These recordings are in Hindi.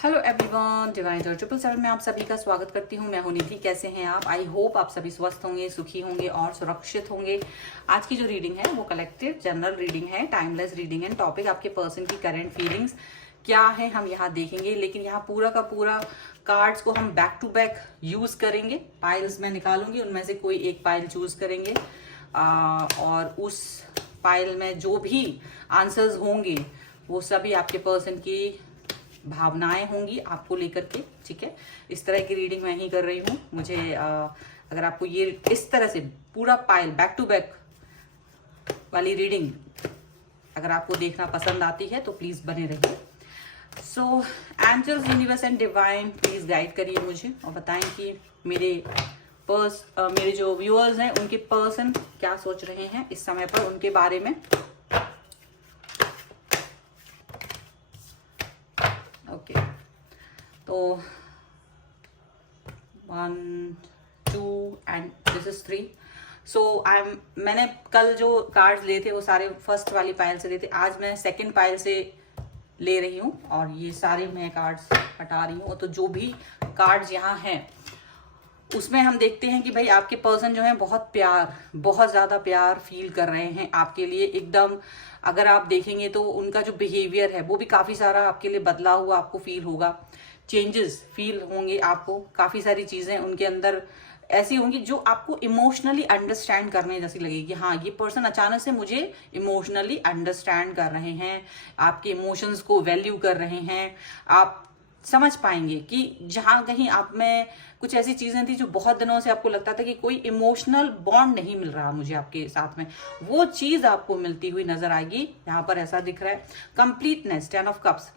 हेलो एवरीवन, डिवाइन और 777 में आप सभी का स्वागत करती हूँ। मैं हूं निधि। कैसे हैं आप? आई होप आप सभी स्वस्थ होंगे, सुखी होंगे और सुरक्षित होंगे। आज की जो रीडिंग है वो कलेक्टिव जनरल रीडिंग है, टाइमलेस रीडिंग है। टॉपिक आपके पर्सन की करंट फीलिंग्स क्या है हम यहाँ देखेंगे, लेकिन यहाँ पूरा का पूरा कार्ड्स को हम बैक टू बैक यूज करेंगे। पाइल्स मैं निकालूंगी, उनमें से कोई एक पाइल चूज करेंगे और उस पाइल में जो भी आंसर्स होंगे वो सभी आपके पर्सन की भावनाएं होंगी आपको लेकर के। ठीक है, इस तरह की रीडिंग मैं ही कर रही हूँ। मुझे अगर आपको ये इस तरह से पूरा पाइल बैक टू बैक वाली रीडिंग अगर आपको देखना पसंद आती है तो प्लीज बने रहिए। So angels, universe and divine please guide करिए मुझे और बताएं कि मेरे जो व्यूअर्स हैं उनके पर्सन क्या सोच रहे हैं इस समय पर उनके बारे में। ओके, तो 1 2 एंड दिस इज 3। सो मैंने कल जो कार्ड्स लिए थे वो सारे फर्स्ट वाली पाइल से लिए थे। आज मैं सेकंड पाइल से ले रही हूँ और ये सारे मैं कार्ड्स हटा रही हूँ। तो जो भी कार्ड्स यहाँ हैं उसमें हम देखते हैं कि भाई आपके पर्सन जो है बहुत ज्यादा प्यार फील कर रहे हैं आपके लिए। एकदम अगर आप देखेंगे तो उनका जो बिहेवियर है वो भी काफी सारा आपके लिए बदला हुआ आपको फील होगा। चेंजेस फील होंगे आपको। काफी सारी चीजें उनके अंदर ऐसी होंगी जो आपको इमोशनली अंडरस्टैंड करने जैसी लगेगी। हाँ, ये पर्सन अचानक से मुझे इमोशनली अंडरस्टैंड कर रहे हैं, आपके इमोशंस को वैल्यू कर रहे हैं। आप समझ पाएंगे कि जहां कहीं आप में कुछ ऐसी चीजें थी जो बहुत दिनों से आपको लगता था कि कोई इमोशनल बॉन्ड नहीं मिल रहा मुझे आपके साथ में, वो चीज आपको मिलती हुई नजर आएगी। यहां पर ऐसा दिख रहा है कंप्लीटनेस, 10 ऑफ कप्स।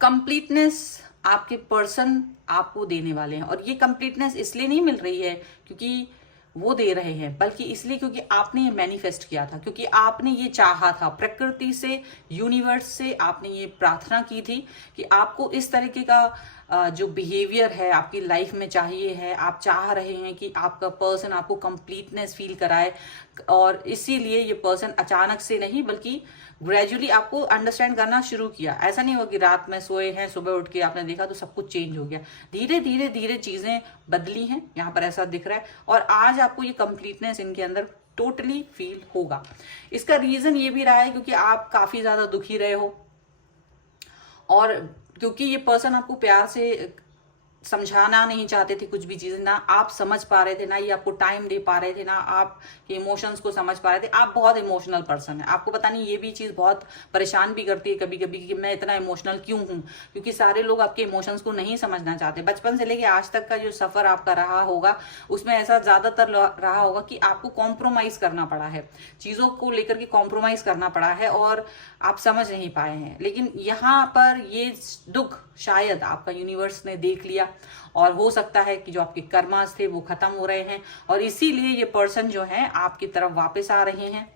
कंप्लीटनेस आपके पर्सन आपको देने वाले हैं और ये कंप्लीटनेस इसलिए नहीं मिल रही है क्योंकि वो दे रहे हैं, बल्कि इसलिए क्योंकि आपने ये मैनिफेस्ट किया था, क्योंकि आपने ये चाहा था। प्रकृति से, यूनिवर्स से आपने ये प्रार्थना की थी कि आपको इस तरीके का जो बिहेवियर है आपकी लाइफ में चाहिए है। आप चाह रहे हैं कि आपका पर्सन आपको कंप्लीटनेस फील कराए और इसीलिए ये पर्सन अचानक से नहीं बल्कि ग्रेजुअली आपको अंडरस्टैंड करना शुरू किया। ऐसा नहीं हुआ कि रात में सोए हैं, सुबह उठ के आपने देखा तो सब कुछ चेंज हो गया। धीरे धीरे धीरे चीजें बदली हैं, यहाँ पर ऐसा दिख रहा है। और आज आपको ये कंप्लीटनेस इनके अंदर टोटली फील होगा। इसका रीजन ये भी रहा है क्योंकि आप काफी ज्यादा दुखी रहे हो और क्योंकि ये पर्सन आपको प्यार से समझाना नहीं चाहते थे कुछ भी चीजें, ना आप समझ पा रहे थे, ना ये आपको टाइम दे पा रहे थे, ना आप इमोशंस को समझ पा रहे थे। आप बहुत इमोशनल पर्सन है। आपको पता नहीं ये भी चीज बहुत परेशान भी करती है कभी कभी कि मैं इतना इमोशनल क्यों हूं, क्योंकि सारे लोग आपके इमोशंस को नहीं समझना चाहते। बचपन से लेके आज तक का जो सफर आपका रहा होगा उसमें ऐसा ज्यादातर रहा होगा कि आपको कॉम्प्रोमाइज करना पड़ा है, चीजों को लेकर के कॉम्प्रोमाइज करना पड़ा है और आप समझ नहीं पाए हैं। लेकिन यहाँ पर ये दुख शायद आपका यूनिवर्स ने देख लिया और हो सकता है कि जो आपके कर्मास थे वो खत्म हो रहे हैं और इसीलिए ये पर्सन जो है आपकी तरफ वापस आ रहे हैं।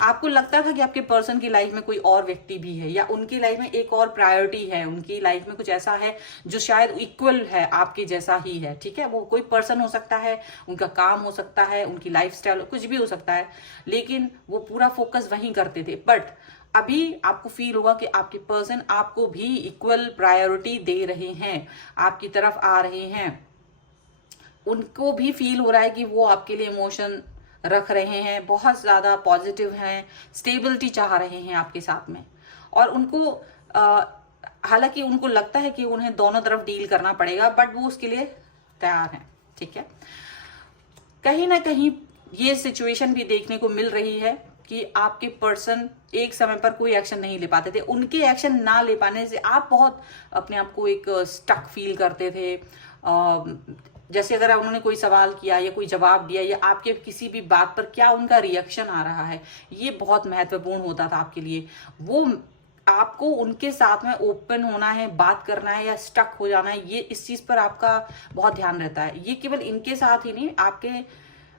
आपको लगता था कि आपके पर्सन की लाइफ में कोई और व्यक्ति भी है या उनकी लाइफ में एक और प्रायोरिटी है, उनकी लाइफ में कुछ ऐसा है जो शायद इक्वल है आपके जैसा ही है। ठीक है, वो कोई पर्सन हो सकता है, उनका काम हो सकता है, उनकी लाइफस्टाइल कुछ भी हो सकता है, लेकिन वो पूरा फोकस वहीं करते थे। बट अभी आपको फील होगा कि आपके पर्सन आपको भी इक्वल प्रायोरिटी दे रहे हैं, आपकी तरफ आ रहे हैं। उनको भी फील हो रहा है कि वो आपके लिए इमोशन रख रहे हैं, बहुत ज्यादा पॉजिटिव हैं, स्टेबिलिटी चाह रहे हैं आपके साथ में। और उनको हालांकि उनको लगता है कि उन्हें दोनों तरफ डील करना पड़ेगा, बट वो उसके लिए तैयार हैं। ठीक है, कहीं ना कहीं ये सिचुएशन भी देखने को मिल रही है कि आपके पर्सन एक समय पर कोई एक्शन नहीं ले पाते थे। उनके एक्शन ना ले पाने से आप बहुत अपने आप को एक स्टक फील करते थे। जैसे अगर उन्होंने कोई सवाल किया या कोई जवाब दिया या आपके किसी भी बात पर क्या उनका रिएक्शन आ रहा है, ये बहुत महत्वपूर्ण होता था आपके लिए। वो आपको उनके साथ में ओपन होना है, बात करना है या स्टक हो जाना है, ये इस चीज पर आपका बहुत ध्यान रहता है। ये केवल इनके साथ ही नहीं,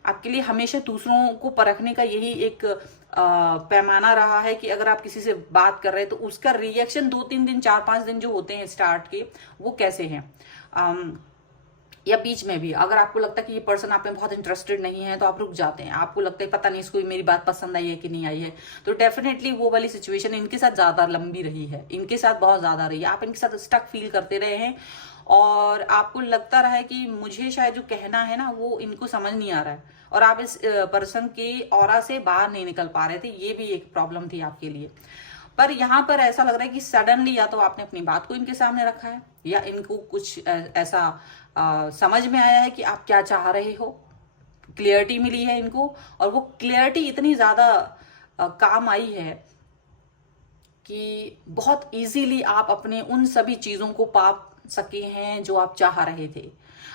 आपके लिए हमेशा दूसरों को परखने का यही एक पैमाना रहा है कि अगर आप किसी से बात कर रहे हैं तो उसका रिएक्शन 2-3 दिन, 4-5 दिन जो होते हैं स्टार्ट के, वो कैसे हैं। या बीच में भी अगर आपको लगता है कि ये पर्सन आप में बहुत इंटरेस्टेड नहीं है तो आप रुक जाते हैं, आपको लगता है पता नहीं इसको मेरी बात पसंद आई है कि नहीं आई है, तो डेफिनेटली वो वाली सिचुएशन इनके साथ ज्यादा लंबी रही है, इनके साथ बहुत ज्यादा रही है, आप इनके साथ स्टक फील करते रहे हैं और आपको लगता रहा है कि मुझे शायद जो कहना है ना वो इनको समझ नहीं आ रहा है और आप इस पर्सन के ऑरा से बाहर नहीं निकल पा रहे थे। ये भी एक प्रॉब्लम थी आपके लिए। पर यहाँ पर ऐसा लग रहा है कि सडनली या तो आपने अपनी बात को इनके सामने रखा है या इनको कुछ ऐसा समझ में आया है कि आप क्या चाह रहे हो, क्लियरिटी मिली है इनको और वो क्लियरिटी इतनी ज्यादा काम आई है कि बहुत इजीली आप अपने उन सभी चीजों को पा सके हैं जो आप चाह रहे थे।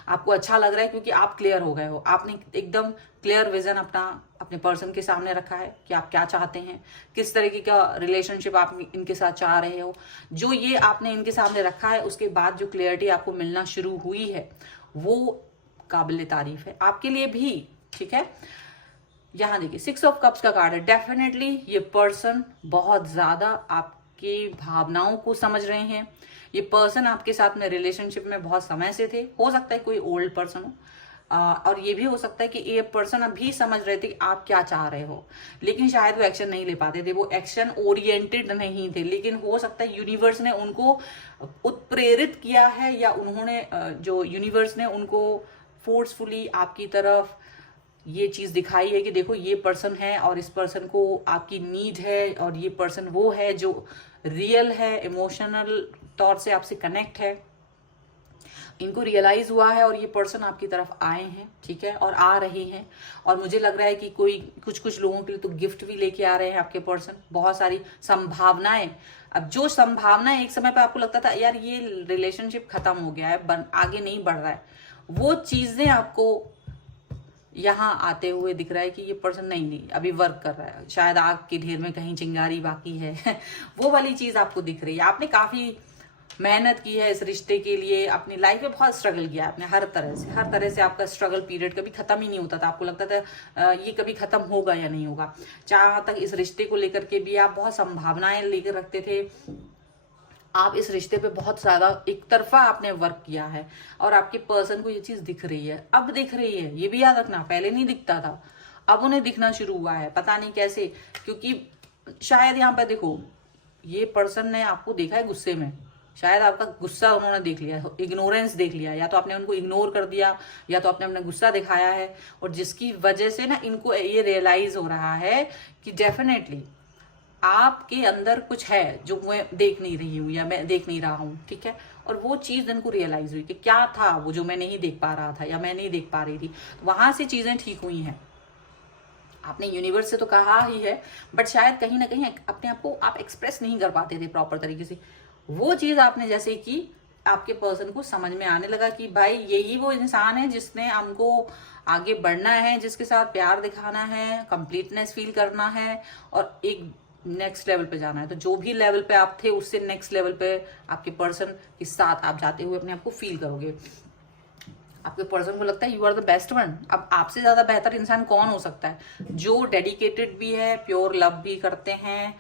आपको अच्छा लग रहा है क्योंकि आप क्लियर हो गए हो, आपने एकदम क्लियर विजन अपने पर्सन के सामने रखा है कि आप क्या चाहते हैं, किस तरीके का रिलेशनशिप आप इनके साथ चाह रहे हो। जो ये आपने इनके सामने रखा है उसके बाद जो क्लियरिटी आपको मिलना शुरू हुई है वो काबिल तारीफ है आपके लिए भी। ठीक है, यहां देखिए 6 ऑफ कप्स का कार्ड है। डेफिनेटली ये पर्सन बहुत ज्यादा आपकी भावनाओं को समझ रहे हैं। ये पर्सन आपके साथ में रिलेशनशिप में बहुत समय से थे, हो सकता है कोई ओल्ड पर्सन हो और ये भी हो सकता है कि ये पर्सन अभी समझ रहे थे कि आप क्या चाह रहे हो, लेकिन शायद वो एक्शन नहीं ले पाते थे, वो एक्शन ओरिएंटेड नहीं थे। लेकिन हो सकता है यूनिवर्स ने उनको उत्प्रेरित किया है या उन्होंने जो यूनिवर्स ने उनको फोर्सफुली आपकी तरफ ये चीज दिखाई है कि देखो ये पर्सन है और इस पर्सन को आपकी नीड है और ये पर्सन वो है जो रियल है, इमोशनल तौर से आपसे कनेक्ट है। इनको रियलाइज हुआ है और ये पर्सन आपकी तरफ आए हैं, ठीक है, और आ रहे हैं। और मुझे लग रहा है कि कोई कुछ लोगों के लिए तो गिफ्ट भी लेके आ रहे हैं आपके पर्सन, बहुत सारी संभावनाएं। अब जो संभावनाएं एक समय पे आपको लगता था यार ये रिलेशनशिप खत्म हो गया है, आगे नहीं बढ़ रहा है, वो चीजें आपको यहाँ आते हुए दिख रहा है कि ये पर्सन नहीं अभी वर्क कर रहा है, शायद आग के ढेर में कहीं चिंगारी बाकी है वो वाली चीज आपको दिख रही है। आपने काफी मेहनत की है इस रिश्ते के लिए, अपनी लाइफ में बहुत स्ट्रगल किया आपने, हर तरह से आपका स्ट्रगल पीरियड कभी खत्म ही नहीं होता था। आपको लगता था ये कभी खत्म होगा या नहीं होगा। जहां तक इस रिश्ते को लेकर के भी आप बहुत संभावनाएं लेकर रखते थे। आप इस रिश्ते पे बहुत ज्यादा एक तरफा आपने वर्क किया है और आपके पर्सन को ये चीज दिख रही है, अब दिख रही है। ये भी याद रखना, पहले नहीं दिखता था, अब उन्हें दिखना शुरू हुआ है, पता नहीं कैसे। क्योंकि शायद यहाँ पे देखो ये पर्सन ने आपको देखा है गुस्से में, शायद आपका गुस्सा उन्होंने देख लिया, इग्नोरेंस देख लिया, या तो आपने उनको इग्नोर कर दिया या तो आपने अपना गुस्सा दिखाया है, और जिसकी वजह से ना इनको ये रियलाइज हो रहा है कि डेफिनेटली आपके अंदर कुछ है जो मैं देख नहीं रही हूँ या मैं देख नहीं रहा हूँ, ठीक है। और वो चीज इनको रियलाइज हुई कि क्या था वो जो मैं नहीं देख पा रहा था या मैं नहीं देख पा रही थी, वहां से चीजें ठीक हुई हैं। आपने यूनिवर्स से तो कहा ही है, बट शायद कहीं ना कहीं अपने आप को आप एक्सप्रेस नहीं कर पाते थे प्रॉपर तरीके से। वो चीज आपने जैसे कि आपके पर्सन को समझ में आने लगा कि भाई यही वो इंसान है जिसने हमको आगे बढ़ना है, जिसके साथ प्यार दिखाना है, कंप्लीटनेस फील करना है और एक नेक्स्ट लेवल पे जाना है। तो जो भी लेवल पे आप थे उससे नेक्स्ट लेवल पे आपके पर्सन के साथ आप जाते हुए अपने आप को फील करोगे। आपके पर्सन को लगता है you are the best one. अब आपसे ज्यादा बेहतर इंसान कौन हो सकता है, जो डेडिकेटेड भी है, प्योर लव भी करते हैं,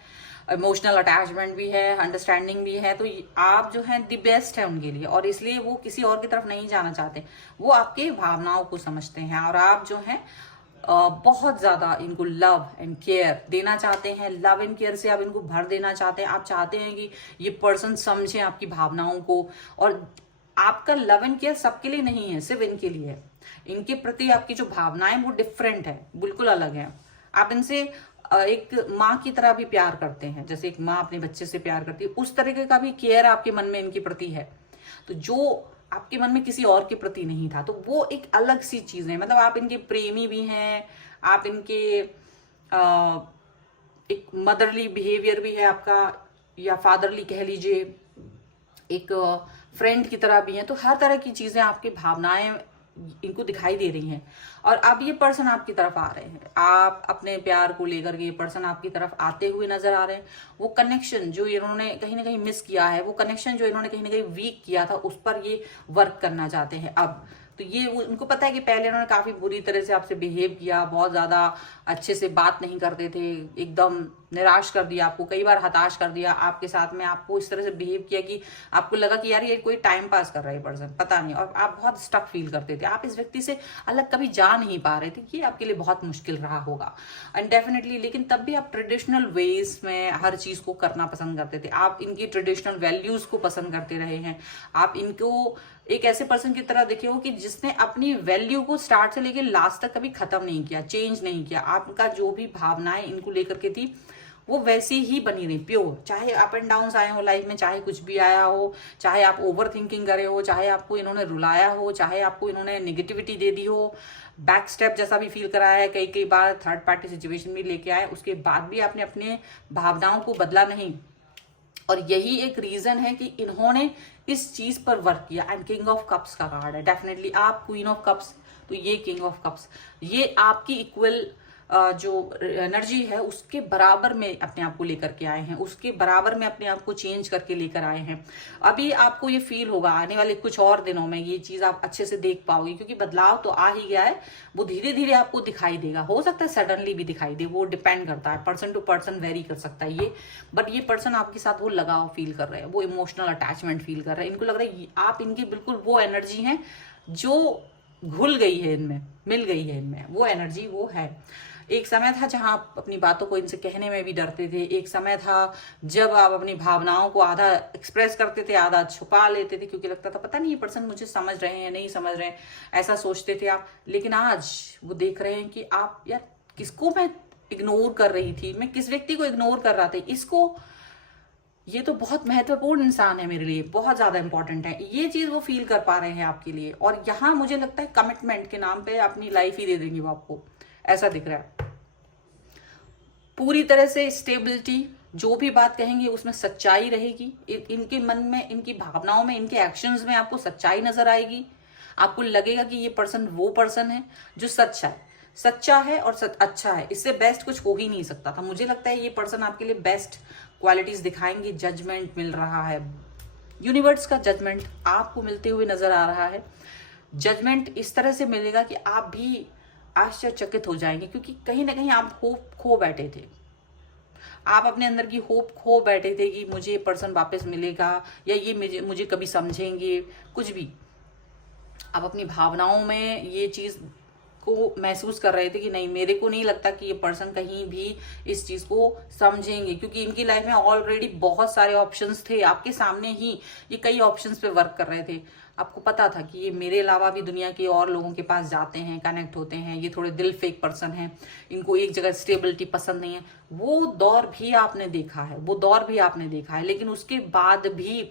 इमोशनल अटैचमेंट भी है, अंडरस्टैंडिंग भी है। तो आप जो है द बेस्ट है उनके लिए, और इसलिए वो किसी और की तरफ नहीं जाना चाहते, वो आपके भावनाओं को समझते हैं और आप जो है बहुत ज्यादा इनको लव एंड केयर देना चाहते हैं। लव एंड केयर से आप इनको भर देना चाहते हैं। आप चाहते हैं कि ये पर्सन समझे आपकी भावनाओं को, और आपका लव एंड केयर सबके लिए नहीं है, सिर्फ इनके लिए है। इनके प्रति आपकी जो भावनाएं वो डिफरेंट है, बिल्कुल अलग है। आप इनसे एक माँ की तरह भी प्यार करते हैं, जैसे एक माँ अपने बच्चे से प्यार करती है, उस तरीके का भी केयर आपके मन में इनके प्रति है। तो जो आपके मन में किसी और के प्रति नहीं था, तो वो एक अलग सी चीज है। मतलब आप इनके प्रेमी भी हैं, आप इनके एक मदरली बिहेवियर भी है आपका, या फादरली कह लीजिए, एक फ्रेंड की तरह भी है। तो हर तरह की चीजें, आपकी भावनाएं इनको दिखाई दे रही हैं। और अब ये पर्सन आपकी तरफ आ रहे हैं, आप अपने प्यार को लेकर के ये पर्सन आपकी तरफ आते हुए नजर आ रहे हैं। वो कनेक्शन जो इन्होंने कहीं ना कहीं मिस किया है, वो कनेक्शन जो इन्होंने कहीं ना कहीं वीक किया था, उस पर ये वर्क करना चाहते हैं अब। तो ये उनको पता है कि पहले उन्होंने काफी बुरी तरह से आपसे बिहेव किया, बहुत ज्यादा अच्छे से बात नहीं करते थे, एकदम निराश कर दिया आपको, कई बार हताश कर दिया आपके साथ में, आपको इस तरह से बिहेव किया कि आपको लगा कि यार ये कोई टाइम पास कर रहा है पर्सन, पता नहीं, और आप बहुत स्टक फील करते थे, आप इस व्यक्ति से अलग कभी जा नहीं पा रहे थे, ये आपके लिए बहुत मुश्किल रहा होगा एंड डेफिनेटली। लेकिन तब भी आप ट्रेडिशनल वेज में हर चीज को करना पसंद करते थे, आप इनकी ट्रेडिशनल वैल्यूज को पसंद करते रहे हैं, आप इनको एक ऐसे पर्सन की तरह देखे हो कि जिसने अपनी वैल्यू को स्टार्ट से लेकर लास्ट तक कभी खत्म नहीं किया, चेंज नहीं किया, आपका जो भी भावनाएं इनको लेकर के थी वो वैसी ही बनी रही, प्योर, चाहे अप एंड डाउन आए हो लाइफ में, चाहे कुछ भी आया हो, चाहे आप ओवर थिंकिंग करे हो, चाहे आपको इन्होंने रुलाया हो, चाहे आपको इन्होंने नेगेटिविटी दे दी हो, बैक स्टेप जैसा भी फील कराया है, कई कई बार थर्ड पार्टी सिचुएशन भी लेके आए, उसके बाद भी आपने अपने भावनाओं को बदला नहीं। और यही एक रीजन है कि इन्होंने इस चीज पर वर्क किया। एंड किंग ऑफ कप्स का कार्ड है, डेफिनेटली आप क्वीन ऑफ कप्स, तो ये किंग ऑफ कप्स, ये आपकी इक्वल जो एनर्जी है उसके बराबर में अपने आप को लेकर के आए हैं, उसके बराबर में अपने आप को चेंज करके लेकर आए हैं। अभी आपको ये फील होगा आने वाले कुछ और दिनों में ये चीज आप अच्छे से देख पाओगे, क्योंकि बदलाव तो आ ही गया है, वो धीरे धीरे आपको दिखाई देगा, हो सकता है सडनली भी दिखाई दे, वो डिपेंड करता है, पर्सन टू पर्सन वेरी कर सकता है ये। बट ये पर्सन आपके साथ वो लगाव फील कर रहे हैं, वो इमोशनल अटैचमेंट फील कर रहे हैं, इनको लग रहा है आप इनकी बिल्कुल वो एनर्जी है जो घुल गई है इनमें, मिल गई है इनमें, वो एनर्जी वो है। एक समय था जहां आप अपनी बातों को इनसे कहने में भी डरते थे, एक समय था जब आप अपनी भावनाओं को आधा एक्सप्रेस करते थे, आधा छुपा लेते थे, क्योंकि लगता था पता नहीं ये पर्सन मुझे समझ रहे हैं नहीं समझ रहे हैं, ऐसा सोचते थे आप। लेकिन आज वो देख रहे हैं कि आप यार किसको मैं इग्नोर कर रही थी, मैं किस व्यक्ति को इग्नोर कर रहा था, इसको, ये तो बहुत महत्वपूर्ण इंसान है मेरे लिए, बहुत ज्यादा इंपॉर्टेंट है, ये चीज वो फील कर पा रहे हैं आपके लिए। और यहाँ मुझे लगता है कमिटमेंट के नाम पे अपनी लाइफ ही दे देंगे वो आपको, ऐसा दिख रहा है। पूरी तरह से स्टेबिलिटी, जो भी बात कहेंगे उसमें सच्चाई रहेगी, इनके मन में, इनकी भावनाओं में, इनके एक्शंस में आपको सच्चाई नजर आएगी, आपको लगेगा कि ये पर्सन वो पर्सन है जो सच्चा है और अच्छा है, इससे बेस्ट कुछ हो ही नहीं सकता था। मुझे लगता है ये पर्सन आपके लिए बेस्ट क्वालिटीज दिखाएंगे। जजमेंट मिल रहा है, यूनिवर्स का जजमेंट आपको मिलते हुए नजर आ रहा है। जजमेंट इस तरह से मिलेगा कि आप भी आश्चर्यचकित हो जाएंगे, क्योंकि कहीं ना कहीं आप होप खो बैठे थे, आप अपने अंदर की होप खो बैठे थे कि मुझे पर्सन वापस मिलेगा या ये मुझे कभी समझेंगे, कुछ भी आप अपनी भावनाओं में ये चीज को महसूस कर रहे थे कि नहीं, मेरे को नहीं लगता कि ये पर्सन कहीं भी इस चीज को समझेंगे, क्योंकि इनकी लाइफ में ऑलरेडी बहुत सारे ऑप्शंस थे, आपके सामने ही ये कई ऑप्शंस पे वर्क कर रहे थे। आपको पता था कि ये मेरे अलावा भी दुनिया के और लोगों के पास जाते हैं, कनेक्ट होते हैं, ये थोड़े दिल फेक पर्सन हैं, इनको एक जगह स्टेबिलिटी पसंद नहीं है। वो दौर भी आपने देखा है, लेकिन उसके बाद भी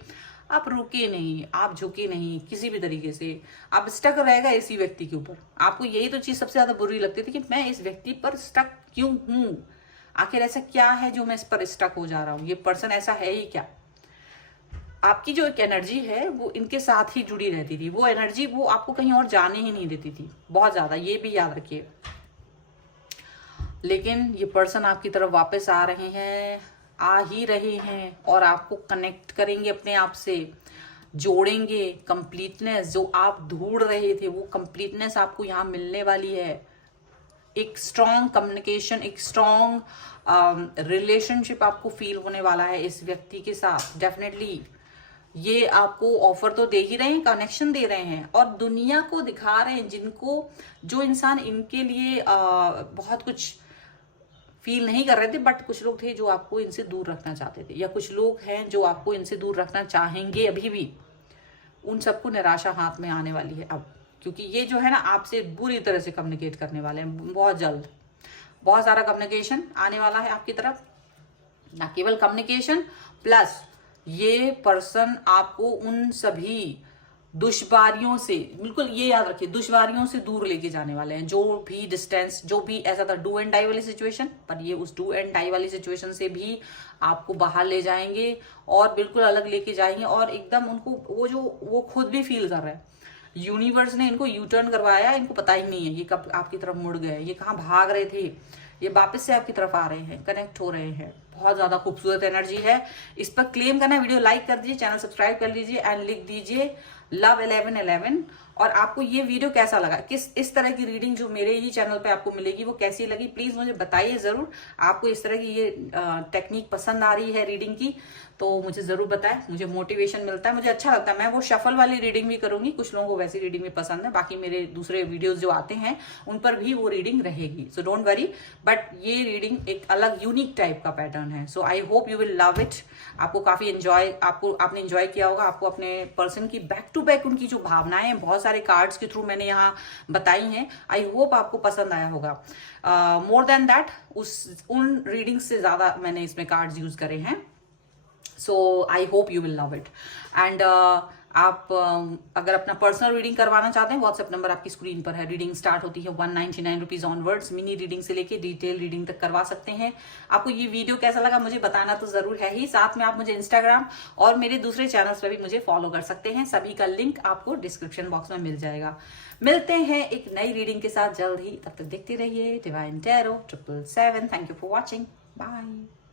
आप रुके नहीं, आप झुके नहीं किसी भी तरीके से, आप स्टक रहेगा इसी व्यक्ति के ऊपर। आपको यही तो चीज सबसे ज्यादा बुरी लगती थी कि मैं इस व्यक्ति पर स्टक क्यों हूं, आखिर ऐसा क्या है जो मैं इस पर स्टक हो जा रहा हूं, ये पर्सन ऐसा है ही क्या। आपकी जो एक एनर्जी है वो इनके साथ ही जुड़ी रहती थी, वो एनर्जी वो आपको कहीं और जाने ही नहीं देती थी, बहुत ज्यादा, ये भी याद रखिए। लेकिन ये पर्सन आपकी तरफ वापस आ रहे हैं, आ ही रहे हैं, और आपको कनेक्ट करेंगे अपने आप से, जोड़ेंगे। कंप्लीटनेस जो आप ढूंढ रहे थे, वो कंप्लीटनेस आपको यहाँ मिलने वाली है। एक स्ट्रॉन्ग कम्युनिकेशन, एक स्ट्रॉन्ग रिलेशनशिप आपको फील होने वाला है इस व्यक्ति के साथ। डेफिनेटली ये आपको ऑफर तो दे ही रहे हैं, कनेक्शन दे रहे हैं, और दुनिया को दिखा रहे हैं, जो इंसान इनके लिए बहुत कुछ फील नहीं कर रहे थे, बट कुछ लोग थे जो आपको इनसे दूर रखना चाहते थे, या कुछ लोग हैं जो आपको इनसे दूर रखना चाहेंगे अभी भी, उन सबको निराशा हाथ में आने वाली है अब, क्योंकि ये जो है ना आपसे बुरी तरह से कम्युनिकेट करने वाले हैं बहुत जल्द। बहुत सारा कम्युनिकेशन आने वाला है आपकी तरफ, ना केवल कम्युनिकेशन, प्लस ये पर्सन आपको उन सभी दुश्वारियों से, बिल्कुल ये याद रखिए, दुश्वारियों से दूर लेके जाने वाले हैं। जो भी डिस्टेंस, जो भी ऐसा था डू एंड डाई वाली सिचुएशन, पर ये उस डू एंड डाई वाली सिचुएशन से भी आपको बाहर ले जाएंगे और बिल्कुल अलग लेके जाएंगे, और एकदम उनको वो खुद भी फील कर रहे हैं। यूनिवर्स ने इनको यू टर्न करवाया, इनको पता ही नहीं है ये कब आपकी तरफ मुड़ गए, ये कहाँ भाग रहे थे, ये वापस से आपकी तरफ आ रहे हैं, कनेक्ट हो रहे हैं। बहुत ज्यादा खूबसूरत एनर्जी है, इस पर क्लेम करना। वीडियो लाइक कर दीजिए, चैनल सब्सक्राइब कर लीजिए, एंड लिख दीजिए लव 1111। और आपको ये वीडियो कैसा लगा, किस इस तरह की रीडिंग जो मेरे ही चैनल पे आपको मिलेगी वो कैसी लगी, प्लीज मुझे बताइए जरूर। आपको इस तरह की ये टेक्निक पसंद आ रही है रीडिंग की तो मुझे जरूर बताएं, मुझे मोटिवेशन मिलता है, मुझे अच्छा लगता है। मैं वो शफल वाली रीडिंग भी करूंगी, कुछ लोगों को वैसी रीडिंग भी पसंद है, बाकी मेरे दूसरे वीडियोस जो आते हैं उन पर भी वो रीडिंग रहेगी, सो डोंट वरी। बट ये रीडिंग एक अलग यूनिक टाइप का पैटर्न है, so I hope you will love it. आपको काफी आपने एंजॉय किया होगा, आपको अपने पर्सन की बैक टू बैक उनकी जो भावनाएं हैं बहुत सारे कार्ड्स के थ्रू मैंने यहाँ बताई हैं, आई होप आपको पसंद आया होगा। मोर देन दैट, उन रीडिंग्स से ज्यादा मैंने इसमें कार्ड्स यूज करे हैं, so I hope you will love it. And आप अगर अपना पर्सनल रीडिंग करवाना चाहते हैं, व्हाट्सएप नंबर आपकी स्क्रीन पर है। रीडिंग स्टार्ट होती है 199 रुपीज ऑनवर्ड्स। मिनी रीडिंग से लेके डिटेल रीडिंग तक करवा सकते हैं। आपको ये वीडियो कैसा लगा मुझे बताना तो जरूर है ही, साथ में आप मुझे इंस्टाग्राम और मेरे दूसरे चैनल्स पर भी मुझे फॉलो कर सकते हैं, सभी का लिंक आपको डिस्क्रिप्शन बॉक्स में मिल जाएगा। मिलते हैं एक नई रीडिंग के साथ जल्द ही, तब तक देखते रहिए divine tarot 777। Thank you for watching, bye.